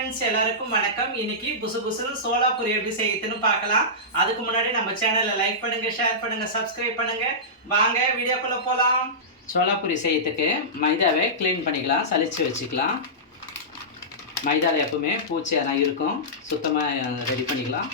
Friends எல்லாருக்கும் வணக்கம். இன்னைக்கு புசு புசுன்னு சோலாப்பூரி எப்படி செய்யுதுன்னு பார்க்கலாம். அதுக்கு முன்னாடி நம்ம சேனலை லைக் பண்ணுங்க, ஷேர் பண்ணுங்க, சப்ஸ்கிரைப் பண்ணுங்க. வாங்க வீடியோக்குள்ள போகலாம். சோலாப்பூரி செய்யறதுக்கு மைதாவை க்ளீன் பண்ணிக்கலாம், சலிச்சு வச்சுக்கலாம். மைதாவில் எப்பவுமே பூச்சி எல்லாம் இருக்கும், சுத்தமாக ரெடி பண்ணிக்கலாம்.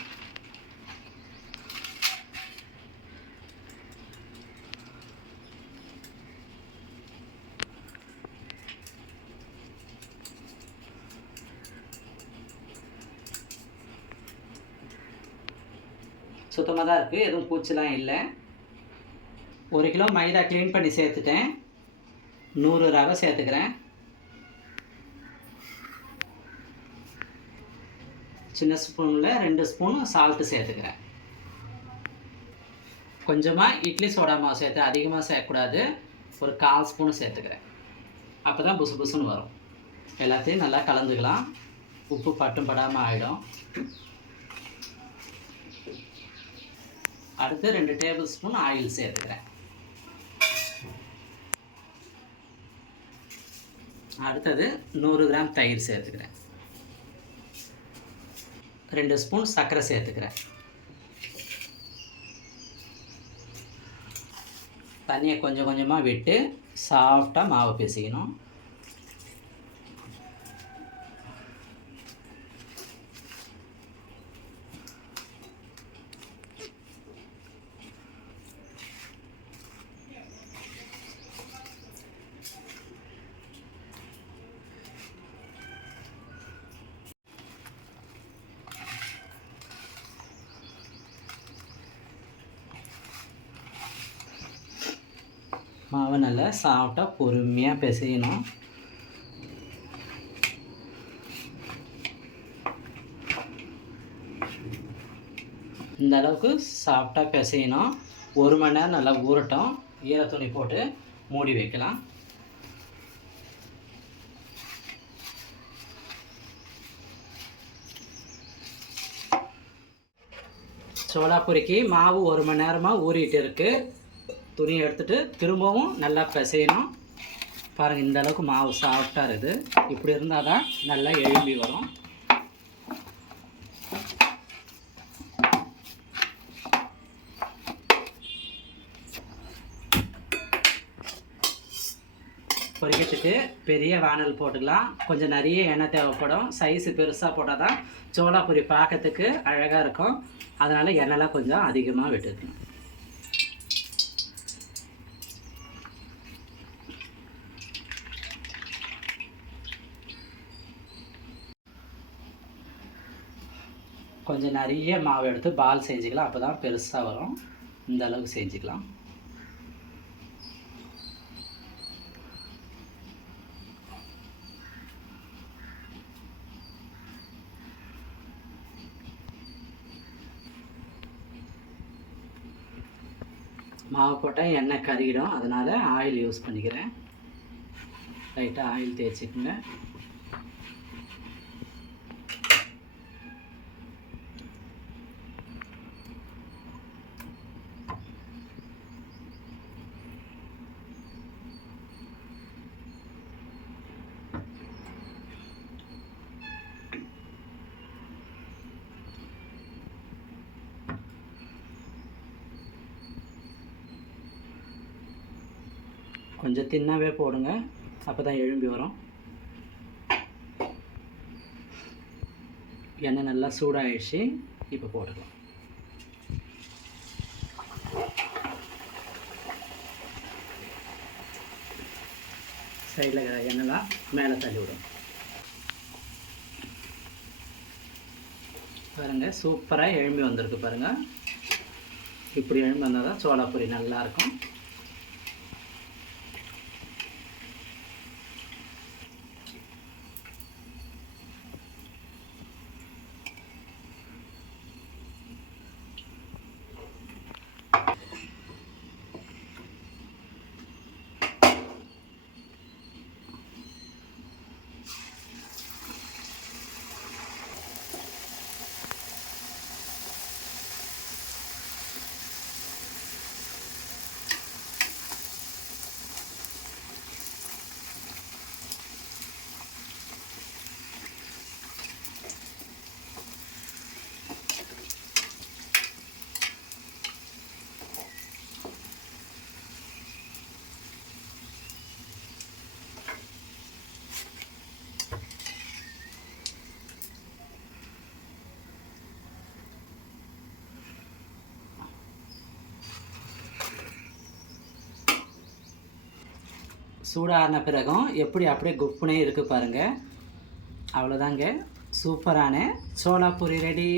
சுத்தமாக தான் இருக்குது, எதுவும் பூச்சிலாம் இல்லை. 1 கிலோ மைதா க்ளீன் பண்ணி சேர்த்துட்டேன். 100 ரவை சேர்த்துக்கிறேன். சின்ன ஸ்பூனில் 2 ஸ்பூன் சால்ட்டு சேர்த்துக்கிறேன். கொஞ்சமாக இட்லி சோடா மாவு சேர்த்து, அதிகமாக சேர்க்கக்கூடாது. ஒரு 1/4 ஸ்பூன் சேர்த்துக்கிறேன். அப்போ தான் புசு புசுன்னு வரும். எல்லாத்தையும் நல்லா கலந்துக்கலாம். உப்பு பட்டும் படாமல் ஆகிடும். அடுத்து 2 டேபிள் ஸ்பூன் ஆயில் சேர்த்துக்கிறேன். அடுத்தது 100 கிராம் தயிர் சேர்த்துக்கிறேன். 2 ஸ்பூன் சர்க்கரை சேர்த்துக்கிறேன். தண்ணியை கொஞ்சம் கொஞ்சமாக விட்டு சாஃப்டாக மாவு பிசைக்கணும். மாவை நல்லா சாஃப்டாக பொறுமையாக பிசையணும். இந்த அளவுக்கு சாஃப்டாக பிசையணும். 1 மணி நேரம் நல்லா ஊறட்டும். ஈரத்துணி போட்டு மூடி வைக்கலாம். சோலாப்பூரிக்கு மாவு 1 மணி நேரமாக ஊறிட்டு இருக்குது. துணியை எடுத்துகிட்டு திரும்பவும் நல்லா பிசையணும். பாருங்கள், இந்த அளவுக்கு மாவு சாஃப்டாக இருக்குது. இப்படி இருந்தால் தான் நல்லா எழும்பி வரும். பொரிக்கிறதுக்கு பெரிய வானல் போட்டுக்கலாம். கொஞ்சம் நிறைய எண்ணெய் தேவைப்படும். சைஸு பெருசாக போட்டால் தான் சோலாப்பூரி பார்க்கறதுக்கு அழகாக இருக்கும். அதனால் எண்ணெய்லாம் கொஞ்சம் அதிகமாக விட்டுக்கணும். கொஞ்சம் நிறைய மாவு எடுத்து பால் செஞ்சுக்கலாம். அப்போ தான் பெருசாக வரும். இந்த அளவுக்கு செஞ்சுக்கலாம். மாவு போட்டால் எண்ணெய் கருகிடும். அதனால் ஆயில் யூஸ் பண்ணிக்கிறேன். லைட்டாக ஆயில் தேய்ச்சிக்கோங்க. கொஞ்சம் தின்னாவே போடுங்க, அப்போ தான் எழும்பி வரும். எண்ணெய் நல்லா சூடாகிடுச்சு. இப்போ போட்டுக்கலாம். சைடில் எண்ணெய்லாம் மேலே தள்ளி விடும். பாருங்கள், சூப்பராக எழும்பி வந்திருக்கு. பாருங்கள், இப்படி எழும்பி வந்தால் தான் சோலாப்பூரி நல்லாயிருக்கும். சூடான பிறகும் எப்படி அப்படியே குப்புனே இருக்குது பாருங்கள். அவ்வளோதாங்க, சூப்பரான சோளா பூரி ரெடி.